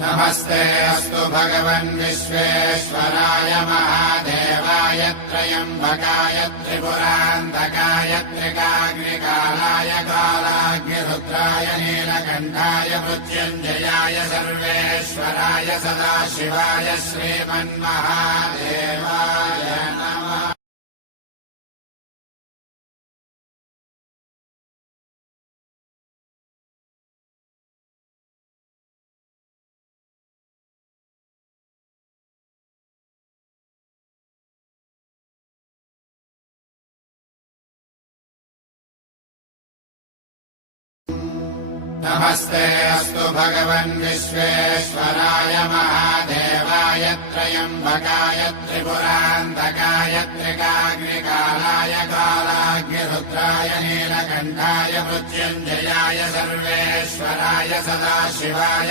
नमस्ते अस्तु भगवन् विश्वेश्वराय महादेवाय त्र्यम्बकाय त्रिपुरान्तकाय त्रिकाग्निकालाय कालाग्निरुद्राय नीलकण्ठाय मृत्युञ्जयाय सर्वेश्वराय सदाशिवाय श्रीमन्महादेवाय नमः। नमस्ते अस्तु भगवन् विश्वेश्वराय महादेवाय त्र्यम्बकाय त्रिपुरान्तकाय त्रिकाग्निकालाय कालाग्निरुद्राय नीलकण्ठाय मृत्युञ्जयाय सर्वेश्वराय सदाशिवाय